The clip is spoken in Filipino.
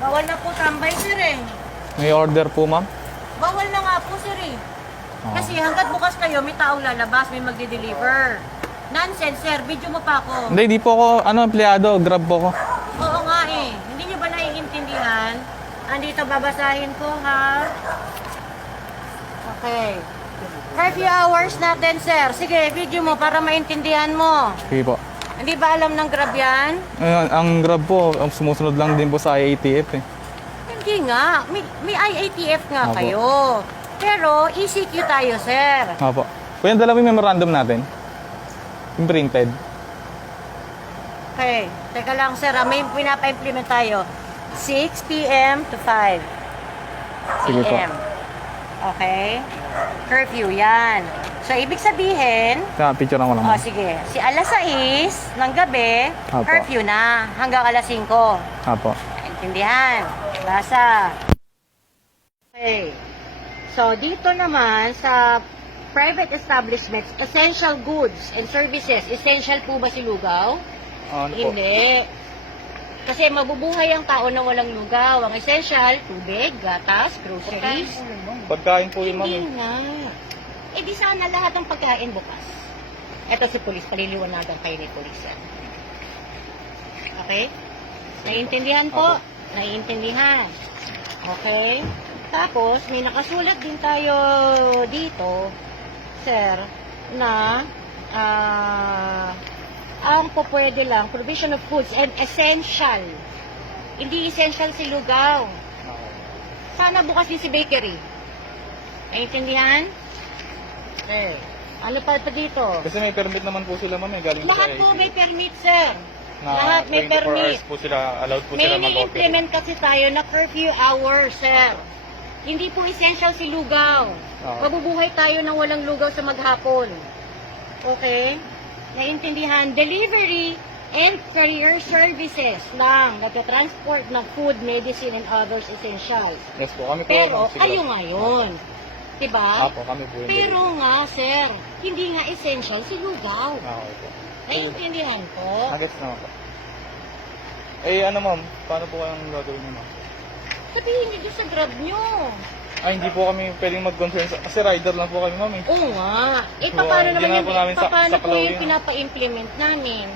Bawal na po tambay, sir eh. May order po, ma'am. Bawal na nga po, sir eh. Kasi hanggat bukas kayo, may taong lalabas, may magde-deliver. Nonsense, sir. Video mo pa ako. Hindi, di po ako, empleyado. Grab po ako. Oo nga eh. Hindi nyo ba naiintindihan? Andito, babasahin ko, ha? Okay. Curfew hours natin, sir. Sige, video mo para maintindihan mo. Sige po. Hindi ba alam ng Grab yan? Ang Grab po, sumusunod lang din po sa IATF eh. Hindi nga. May IATF nga Opo. kayo. Pero, ECQ tayo, sir. Opo. Kuya, dala mo yung memorandum natin. Yung printed. Okay. Teka lang, sir. May pinapa-implement tayo. 6 p.m. to 5 Sige po. p.m. Okay? Curfew yan. So, ibig sabihin, Picture ko lang. oh, sige. Si alas 6 ng gabi, Apo. curfew na hanggang alas 5. Apo. Intindihan? Basa. Okay. So, dito naman sa private establishments, essential goods and services. Essential po ba si lugaw? Ano po? Hindi. Kasi mabubuhay ang tao na walang lugaw. Ang essential, tubig, gatas, groceries. Pagkain po yun, ma'am. Hindi nga. Eh di sana lahat ng pagkain bukas. Ito si Police, paliliwanagan kayo ni Police. Okay? Naiintindihan po? Opo. Naiintindihan. Okay? Tapos, may nakasulat din tayo dito, sir, na ang pupwede lang, provision of foods and essential. Hindi essential si lugaw. Sana bukas din si bakery. Naiintindihan? Okay. Ano pa dito? Kasi may permit naman po sila, ma'am. Galing Lahat po may permit, sir. Na Lahat may 24 permit. hours po sila, allowed po May sila mag-operate. ni-implement kasi tayo na curfew hours, sir. Hindi po essential si lugaw. Oo. Mabubuhay tayo ng walang lugaw sa maghapon. Okay? Naintindihan? Delivery and courier services lang. Nagka-transport ng food, medicine, and others essentials. Yes po, kami po. Pero, siguro. kayo ngayon. Diba? Apo, kami po. yung Pero nga, sir, hindi nga essential si lugaw. Okay po. Naiintindihan ko. Nuggets naman po. Eh, ano, ma'am? Paano po kayong gagawin niyo, ma'am? Sabihin niyo doon sa Grab nyo. Ay, hindi po kami pwedeng mag-concern kasi rider lang po kami, ma'am. Eh. Oo nga. Eh, So, paano hindi naman na po namin paano sa po yung Kalawin. pinapa-implement namin?